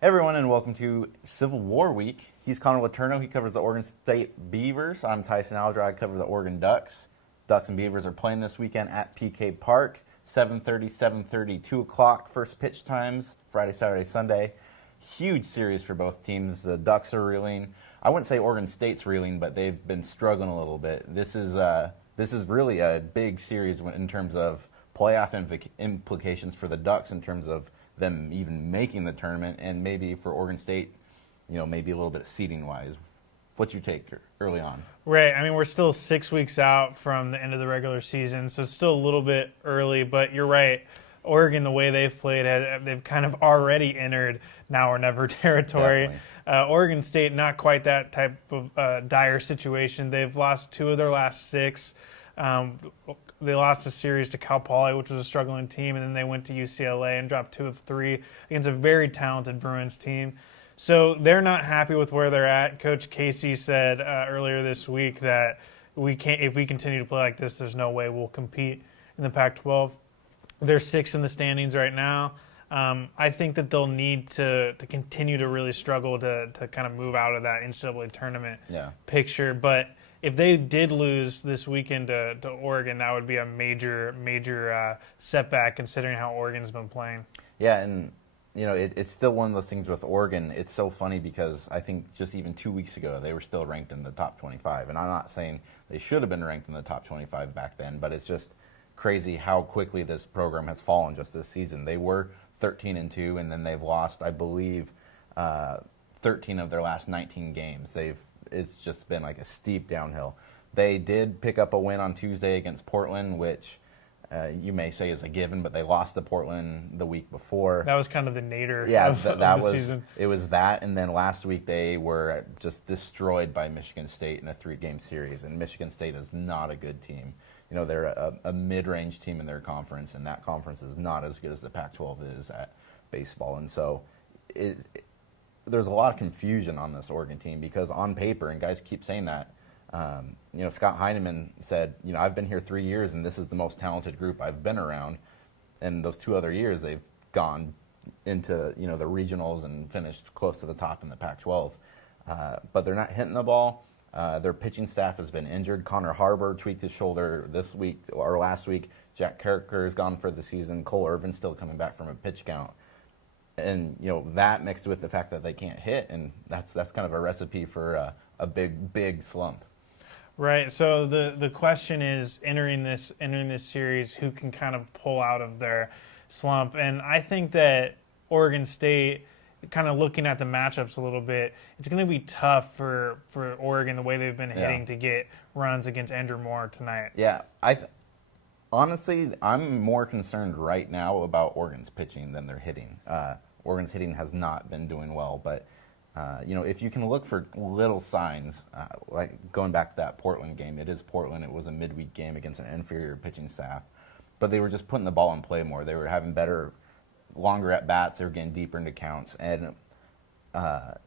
Hey everyone, and welcome to Civil War Week. He's Connor Letourneau. He covers the Oregon State Beavers. I'm Tyson Alger. I cover the Oregon Ducks. Ducks and Beavers are playing this weekend at PK Park. 7:30, 7:30, 2 o'clock. First pitch times, Friday, Saturday, Sunday. Huge series for both teams. The Ducks are reeling. I wouldn't say Oregon State's reeling, but they've been struggling a little bit. This is really a big series in terms of playoff implications for the Ducks in terms of them even making the tournament, and maybe for Oregon State, maybe a little bit seeding wise. What's your take early on? Right. I mean, we're still 6 weeks out from the end of the regular season, so it's still a little bit early, but you're right. Oregon, the way they've played, they've kind of already entered now or never territory. Oregon State, not quite that type of dire situation. They've lost 2 of their last 6. They lost a series to Cal Poly, which was a struggling team, and then they went to UCLA and dropped 2 of 3 against a very talented Bruins team. So they're not happy with where they're at. Coach Casey said earlier this week that if we continue to play like this, there's no way we'll compete in the Pac-12. They're 6th in the standings right now. I think that they'll need to continue to really struggle to kind of move out of that NCAA tournament picture. But if they did lose this weekend to Oregon, that would be a major setback considering how Oregon's been playing. Yeah, and it's still one of those things with Oregon. It's so funny because I think just even 2 weeks ago they were still ranked in the top 25, and I'm not saying they should have been ranked in the top 25 back then, but it's just crazy how quickly this program has fallen just this season. They were 13-2, and then they've lost, I believe, 13 of their last 19 games. It's just been like a steep downhill. They did pick up a win on Tuesday against Portland, which you may say is a given, but they lost to Portland the week before. That was kind of the nadir of the season. It was that, and then last week they were just destroyed by Michigan State in a 3-game series, and Michigan State is not a good team. They're a mid-range team in their conference, and that conference is not as good as the Pac-12 is at baseball. And so there's a lot of confusion on this Oregon team because on paper, and guys keep saying that, Scott Heineman said, I've been here 3 years and this is the most talented group I've been around. And those 2 other years, they've gone into, the regionals and finished close to the top in the Pac-12. But they're not hitting the ball. Their pitching staff has been injured. Connor Harbor tweaked his shoulder this week or last week. Jack Carricker is gone for the season. Cole Irvin's still coming back from a pitch count. And that mixed with the fact that they can't hit, and that's kind of a recipe for a big slump. Right. So the question is entering this series, who can kind of pull out of their slump? And I think that Oregon State, kind of looking at the matchups a little bit, it's going to be tough for Oregon the way they've been hitting to get runs against Andrew Moore tonight. Yeah. Honestly, I'm more concerned right now about Oregon's pitching than their hitting. Oregon's hitting has not been doing well, but if you can look for little signs, like going back to that Portland game, it is Portland. It was a midweek game against an inferior pitching staff, but they were just putting the ball in play more. They were having longer at bats. They were getting deeper into counts, and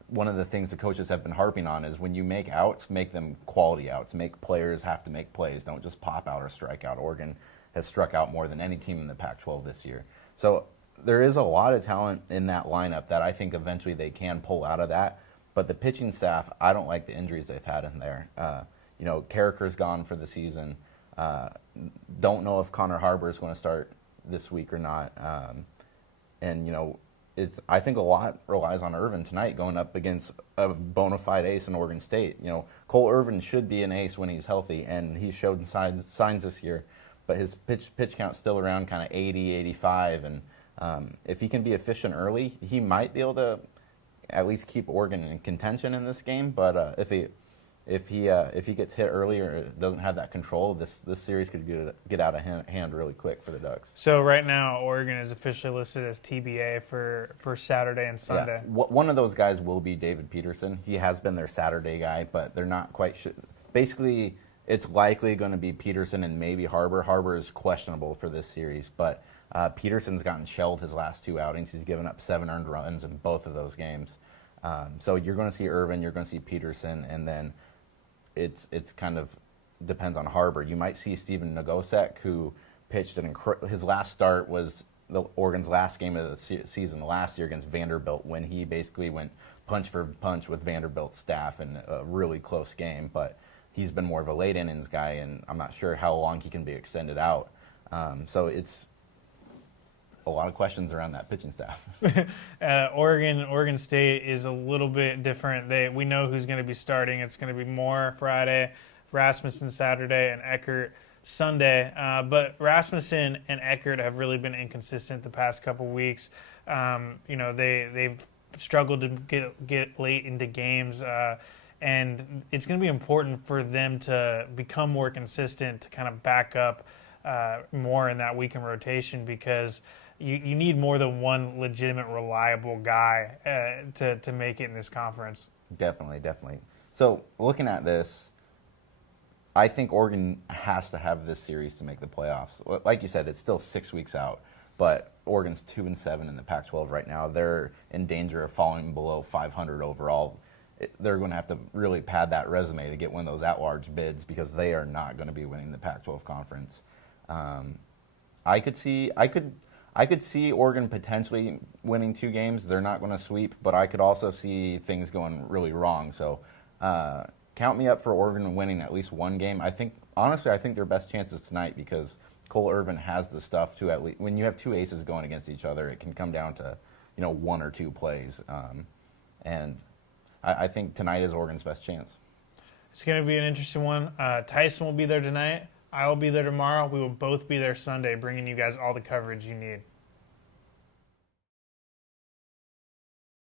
one of the things the coaches have been harping on is when you make outs, make them quality outs. Make players have to make plays. Don't just pop out or strike out. Oregon has struck out more than any team in the Pac-12 this year. So there is a lot of talent in that lineup that I think eventually they can pull out of that. But the pitching staff, I don't like the injuries they've had in there. Carricker's gone for the season. Don't know if Connor Harbor is going to start this week or not. I think a lot relies on Irvin tonight going up against a bona fide ace in Oregon State. Cole Irvin should be an ace when he's healthy, and he's showed signs this year. But his pitch count's still around kind of 80, 85, and if he can be efficient early, he might be able to at least keep Oregon in contention in this game. But if he gets hit early or doesn't have that control, this series could get out of hand really quick for the Ducks. So right now, Oregon is officially listed as TBA for Saturday and Sunday. Yeah. One of those guys will be David Peterson. He has been their Saturday guy, but they're not quite sure. Basically, it's likely going to be Peterson and maybe Harbor. Harbor is questionable for this series, but Peterson's gotten shelled his last 2 outings. He's given up 7 earned runs in both of those games. So you're going to see Irvin, you're going to see Peterson, and then it's kind of depends on Harbor. You might see Steven Nagosek, who pitched his last start was Oregon's last game of the season last year against Vanderbilt, when he basically went punch for punch with Vanderbilt's staff in a really close game. But he's been more of a late innings guy, and I'm not sure how long he can be extended out. So it's a lot of questions around that pitching staff. Oregon State is a little bit different. We know who's going to be starting. It's going to be Moore Friday, Rasmussen Saturday, and Eckert Sunday. But Rasmussen and Eckert have really been inconsistent the past couple weeks. They've struggled to get late into games. And it's going to be important for them to become more consistent to kind of back up more in that weekend rotation, because you need more than one legitimate, reliable guy to make it in this conference. Definitely. So looking at this, I think Oregon has to have this series to make the playoffs. Like you said, it's still 6 weeks out, but Oregon's 2-7 in the Pac-12 right now. They're in danger of falling below 500 overall. They're going to have to really pad that resume to get one of those at-large bids, because they are not going to be winning the Pac-12 conference. I could see Oregon potentially winning 2 games. They're not going to sweep, but I could also see things going really wrong. So count me up for Oregon winning at least 1 game. Honestly, I think their best chance is tonight, because Cole Irvin has the stuff to, at least when you have 2 aces going against each other, it can come down to 1 or 2 plays. And I think tonight is Oregon's best chance. It's going to be an interesting one. Tyson will be there tonight. I will be there tomorrow. We will both be there Sunday, bringing you guys all the coverage you need.